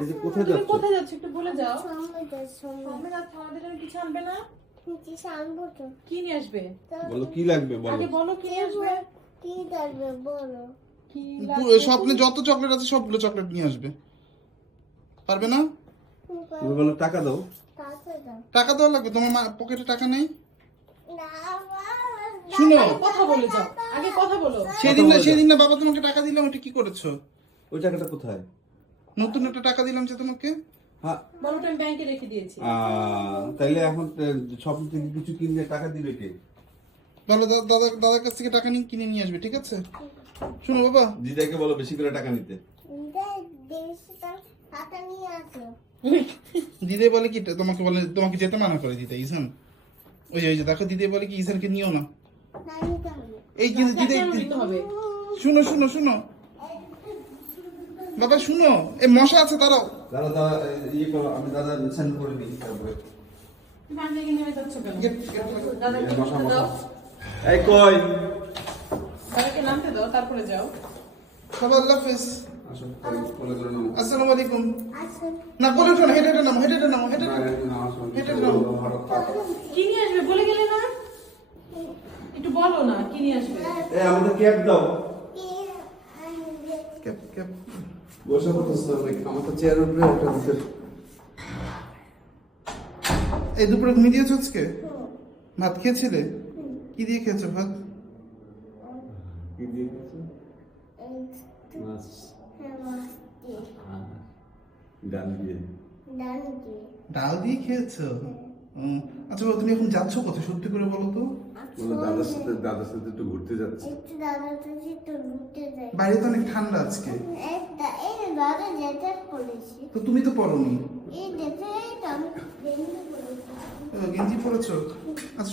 এই যে কোথায় তুমি যাচ্ছ? কোথায় যাচ্ছ একটু বলে যাও। সামনে যাচ্ছ আমাদের জন্য কিছু আনবে না? কিছু আনবো তো। কি নিয়ে আসবে? বলো কি লাগবে বলো। আগে বলো কি নিয়ে আসবে। কি করবে বলো? কি স্বপ্নে যত চকলেট আছে সবগুলো চকলেট নিয়ে আসবে। পারবে না? তুমি বলো টাকা দাও। টাকা দেওয়া লাগবে, তোমার পকেটে টাকা নেই? না শুনো, কথা বলে যাও, আগে কথা বলো। সেদিন না বাবা তোমাকে টাকা দিলাম, ওটা কি করেছো? ওই টাকাটা কোথায়? নতুন একটা টাকা দিলাম যে তোমাকে। হ্যাঁ বলো তো আমি ব্যাংকে রেখে দিয়েছি। তাইলে এখন শপিং থেকে কিছু কিনলে টাকা দিবে কে? বলো দাদার কাছ থেকে টাকা নিয়ে কিনে নিয়ে আসবে, ঠিক আছে? শোনো বাবা, দিদাকে বলো বেশি করে টাকা নিতে। টাকা নিয়ে আসো। দিদি বলে কি তোমাকে বলে, তোমাকে যেতে মানা করে দিতে ইসান। ওই যে দেখো দিদি বলে কি ইসানকে নিও না। এই কিন্তু দিদি নিতে হবে। শুনো শুনো শুনো বাবা, শুনো, এই মশা আছে, দাঁড়াও। দাদা দাদা ইয়ে করো, আমি দাদা সেন্ড করে দিই তারপরে। তুমি আগে নিয়ে যাচ্ছ কেন? দাদাকে মশা নামতে মশা দাও, এই কই দাদাকে নামতে দাও তারপরে যাও। বাবা আল্লাহ হাফেজ। আসো কোলে করে নাও। আসসালামু আলাইকুম। আসুন। না কোলে উঠো না, হেঁটে হেঁটে নামো, হেঁটে হেঁটে নামো, হেঁটে হেঁটে। হেঁটে নাও। কি নিয়ে আসবে বলে গেলে না? একটু বলো না কি নিয়ে আসবে। এই আমাদের ক্যাপ দাও। কি আনবে? Cap cap. বসে পড়তেছ আমার তো চেয়ারের উপরে একটা দিতে। এই দুপুরে ঘুমিয়ে দিয়েছো আজকে? ভাত খেয়েছিলে? কি দিয়ে খেয়েছো ভাত? কি দিয়ে দিয়েছো? মাছ। ডাল দিয়ে। ডাল দিয়ে খেয়েছো? আচ্ছা বাবা, তুমি এখন যাচ্ছ কোথায় সত্যি করে বলো তো? বলো দাদার সাথে একটু ঘুরতে যাচ্ছি। একটু দাদা তো একটু ঘুরতে যাই। বাইরে তো অনেক ঠান্ডা আজকে। এই দাদা যেতে করেছি। তো তুমি তো পরোনি। এই দেখে আমি গেঞ্জি পরেছি। গেঞ্জি পরেছো? আচ্ছা